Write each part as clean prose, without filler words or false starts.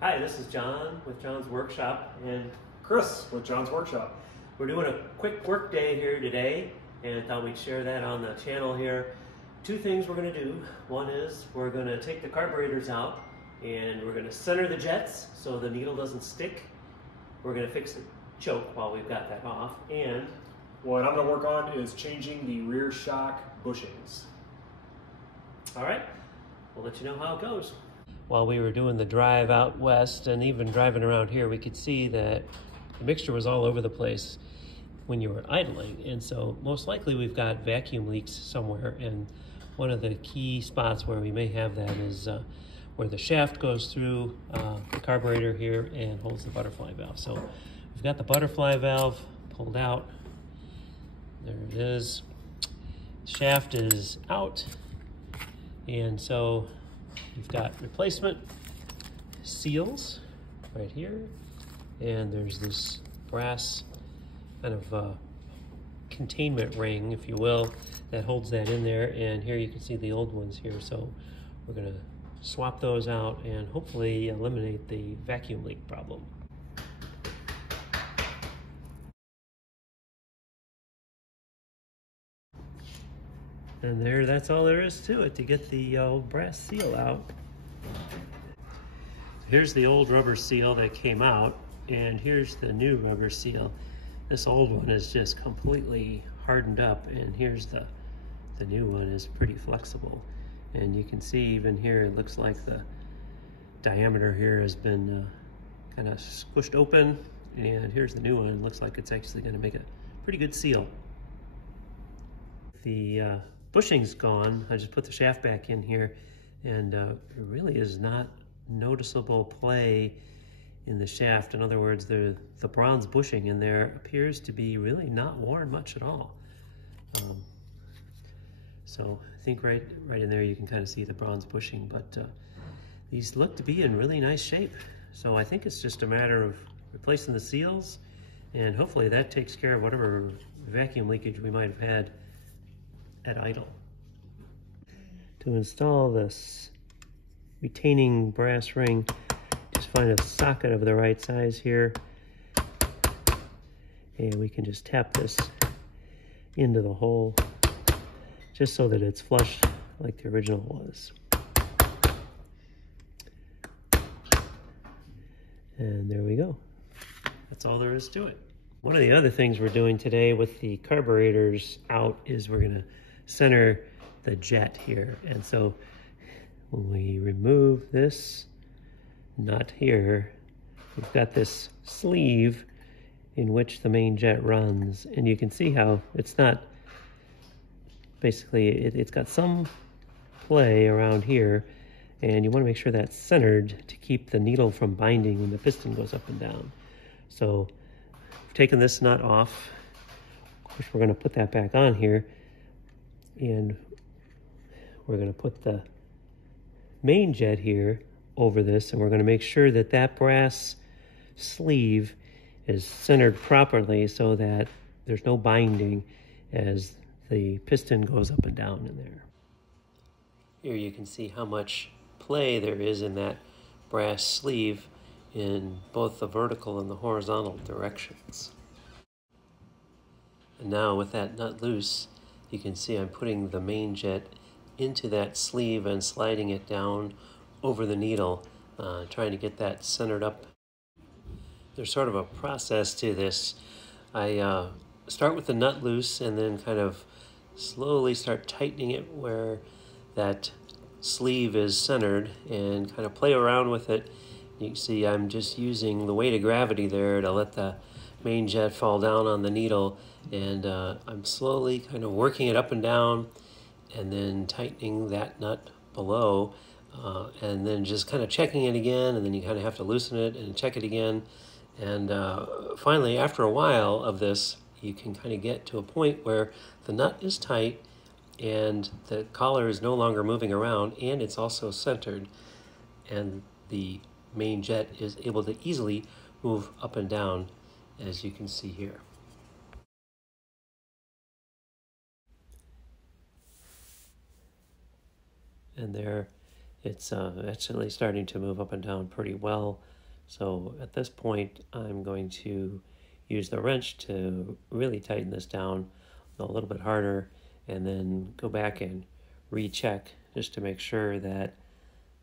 Hi, this is John with John's Workshop, and Chris with John's Workshop. we're doing a quick work day here today, and thought we'd share that on the channel here. Two things we're going to do. One is we're going to take the carburetors out, and we're going to center the jets so the needle doesn't stick. We're going to fix the choke while we've got that off, and What I'm going to work on is changing the rear shock bushings. all right, we'll let you know how it goes. While we were doing the drive out west and even driving around here, we could see that the mixture was all over the place when you were idling. And so most likely we've got vacuum leaks somewhere. And one of the key spots where we may have that is where the shaft goes through the carburetor here and holds the butterfly valve. So we've got the butterfly valve pulled out. There it is. Shaft is out. And so you've got replacement seals right here, and there's this brass kind of containment ring, if you will, that holds that in there, and here you can see the old ones here. So we're going to swap those out and hopefully eliminate the vacuum leak problem. And that's all there is to it to get the old brass seal out. Here's the old rubber seal that came out, and here's the new rubber seal. This old one is just completely hardened up, and here's the new one is pretty flexible. And you can see even here, it looks like the diameter here has been kind of squished open, and here's the new one. It looks like it's actually going to make a pretty good seal. The bushing's gone. I just put the shaft back in here, and it really is not noticeable play in the shaft. In other words, the bronze bushing in there appears to be really not worn much at all. So I think right in there you can kind of see the bronze bushing, but these look to be in really nice shape. So I think it's just a matter of replacing the seals, and hopefully that takes care of whatever vacuum leakage we might have had at idle. To install this retaining brass ring, just find a socket of the right size here, and we can just tap this into the hole just so that it's flush like the original was. And there we go. That's all there is to it. One of the other things we're doing today with the carburetors out is we're going to center the jet here. And so when we remove this nut here, we've got this sleeve in which the main jet runs, and you can see how it's not, basically it's got some play around here, and you want to make sure that's centered to keep the needle from binding when the piston goes up and down. So I've taken this nut off. Of course, we're going to put that back on here, and we're going to put the main jet here over this, and we're going to make sure that that brass sleeve is centered properly so that there's no binding as the piston goes up and down in there. Here you can see how much play there is in that brass sleeve in both the vertical and the horizontal directions. And now with that nut loose, you can see I'm putting the main jet into that sleeve and sliding it down over the needle, trying to get that centered up. There's sort of a process to this. I start with the nut loose and then kind of slowly start tightening it where that sleeve is centered and kind of play around with it. You can see I'm just using the weight of gravity there to let the main jet fall down on the needle, and I'm slowly kind of working it up and down and then tightening that nut below, and then just kind of checking it again, and then you kind of have to loosen it and check it again. And finally, after a while of this, you can kind of get to a point where the nut is tight and the collar is no longer moving around, and it's also centered, and the main jet is able to easily move up and down, as you can see here. And there it's actually starting to move up and down pretty well. So at this point, I'm going to use the wrench to really tighten this down a little bit harder, and then go back and recheck just to make sure that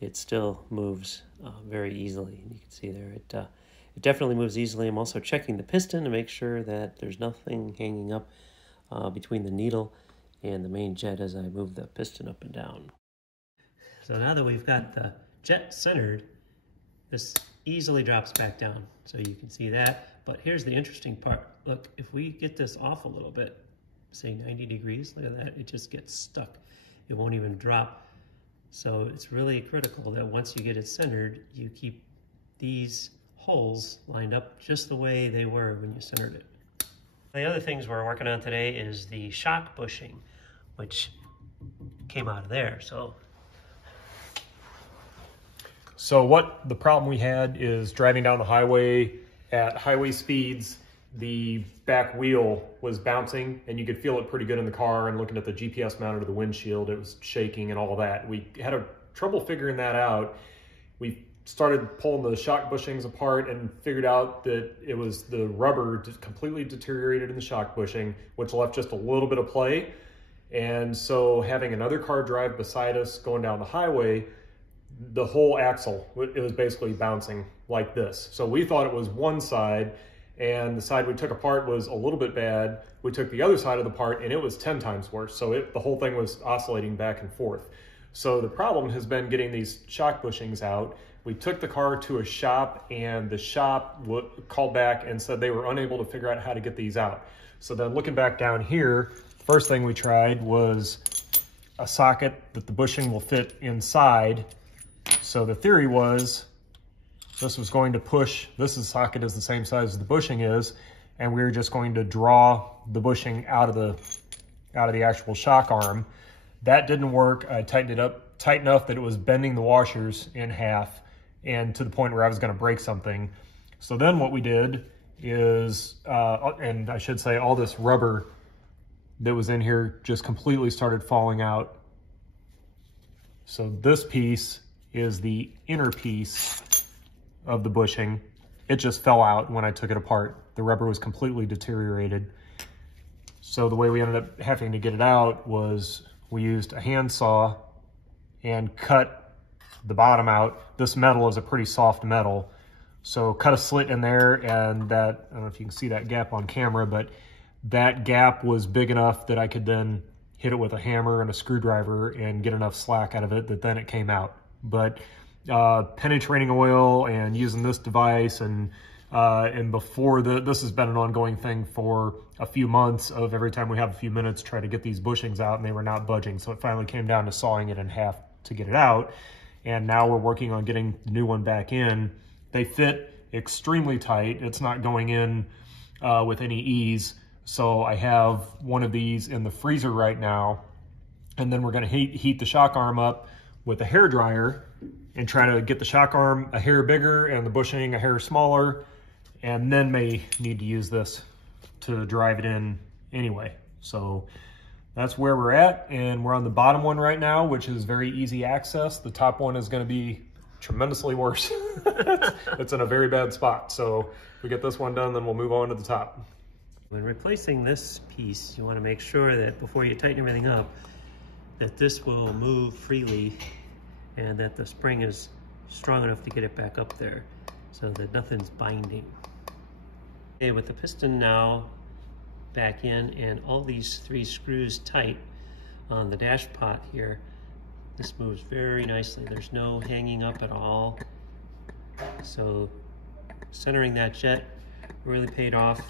it still moves very easily. And you can see there, it definitely moves easily. I'm also checking the piston to make sure that there's nothing hanging up between the needle and the main jet as I move the piston up and down. So now that we've got the jet centered, this easily drops back down. So you can see that. But here's the interesting part. Look, if we get this off a little bit, say 90 degrees, look at that, it just gets stuck. It won't even drop. So it's really critical that once you get it centered, you keep these holes lined up just the way they were when you centered it. The other things we're working on today is the shock bushing, which came out of there. So what the problem we had is driving down the highway at highway speeds, the back wheel was bouncing and you could feel it pretty good in the car, and looking at the GPS mounted to the windshield, it was shaking and all that. We had trouble figuring that out. We started pulling the shock bushings apart and figured out that it was the rubber completely deteriorated in the shock bushing, which left just a little bit of play. And so having another car drive beside us going down the highway, the whole axle, it was basically bouncing like this. So we thought it was one side, and the side we took apart was a little bit bad. We took the other side of the part and it was 10 times worse. So the whole thing was oscillating back and forth. So the problem has been getting these shock bushings out. We took the car to a shop, and the shop called back and said they were unable to figure out how to get these out. So then looking back down here, first thing we tried was a socket that the bushing will fit inside. So the theory was this was going to push, this socket is the same size as the bushing is, and we were just going to draw the bushing out of the actual shock arm. That didn't work. I tightened it up tight enough that it was bending the washers in half, and to the point where I was going to break something. So then what we did is, and I should say all this rubber that was in here just completely started falling out. So this piece is the inner piece of the bushing. It just fell out when I took it apart. The rubber was completely deteriorated. So the way we ended up having to get it out was we used a handsaw and cut the bottom out. This metal is a pretty soft metal. So cut a slit in there, and that, I don't know if you can see that gap on camera, but that gap was big enough that I could then hit it with a hammer and a screwdriver and get enough slack out of it that then it came out. But penetrating oil and using this device, and before this has been an ongoing thing for a few months of every time we have a few minutes try to get these bushings out, and they were not budging. So it finally came down to sawing it in half to get it out. And now we're working on getting the new one back in. They fit extremely tight. It's not going in with any ease. So I have one of these in the freezer right now, and then we're gonna heat the shock arm up with a hair dryer and try to get the shock arm a hair bigger and the bushing a hair smaller, and then may need to use this to drive it in anyway. So that's where we're at, and we're on the bottom one right now, which is very easy access. The top one is gonna be tremendously worse. It's in a very bad spot. So if we get this one done, then we'll move on to the top. When replacing this piece, you want to make sure that before you tighten everything up, that this will move freely and that the spring is strong enough to get it back up there so that nothing's binding. Okay, with the piston now back in and all these 3 screws tight on the dash pot here, this moves very nicely. There's no hanging up at all. So centering that jet really paid off.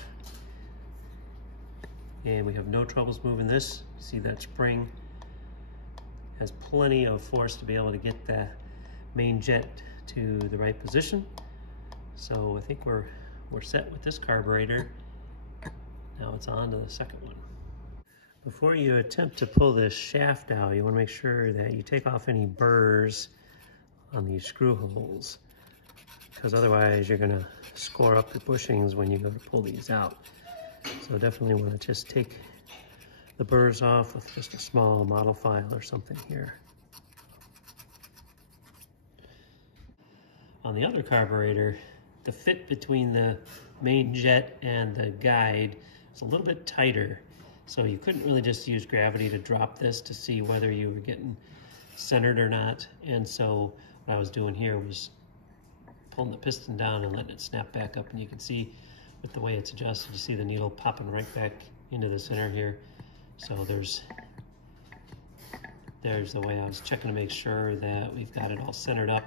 And we have no troubles moving this. See that spring has plenty of force to be able to get the main jet to the right position. So I think we're set with this carburetor. Now it's on to the second one. Before you attempt to pull this shaft out, you want to make sure that you take off any burrs on these screw holes, because otherwise you're going to score up the bushings when you go to pull these out. So definitely want to just take the burrs off with just a small model file or something here. the other carburetor, the fit between the main jet and the guide is a little bit tighter. So you couldn't really just use gravity to drop this to see whether you were getting centered or not. And so what I was doing here was pulling the piston down and letting it snap back up. And you can see with the way it's adjusted, you see the needle popping right back into the center here. So there's the way I was checking to make sure that we've got it all centered up.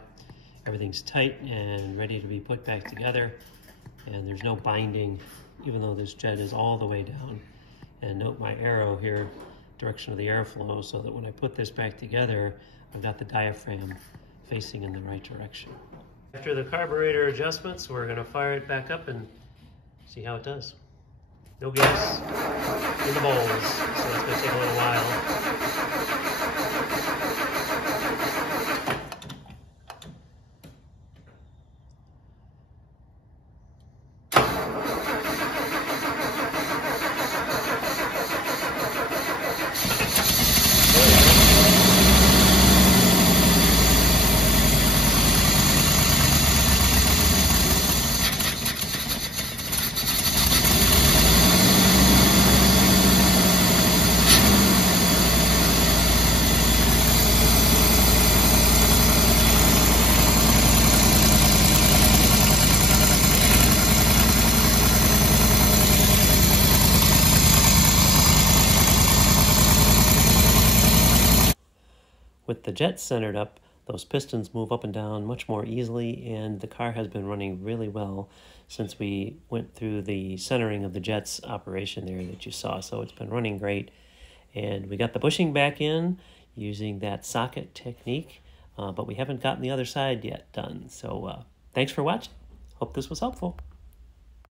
Everything's tight and ready to be put back together. And there's no binding, even though this jet is all the way down. And note my arrow here, direction of the airflow, so that when I put this back together, I've got the diaphragm facing in the right direction. After the carburetor adjustments, we're gonna fire it back up and see how it does. No gas in the bowls, so it's gonna take a little while. With the jet centered up, those pistons move up and down much more easily, and the car has been running really well since we went through the centering of the jet's operation there that you saw. So it's been running great. And we got the bushing back in using that socket technique, but we haven't gotten the other side yet done. So thanks for watching. Hope this was helpful.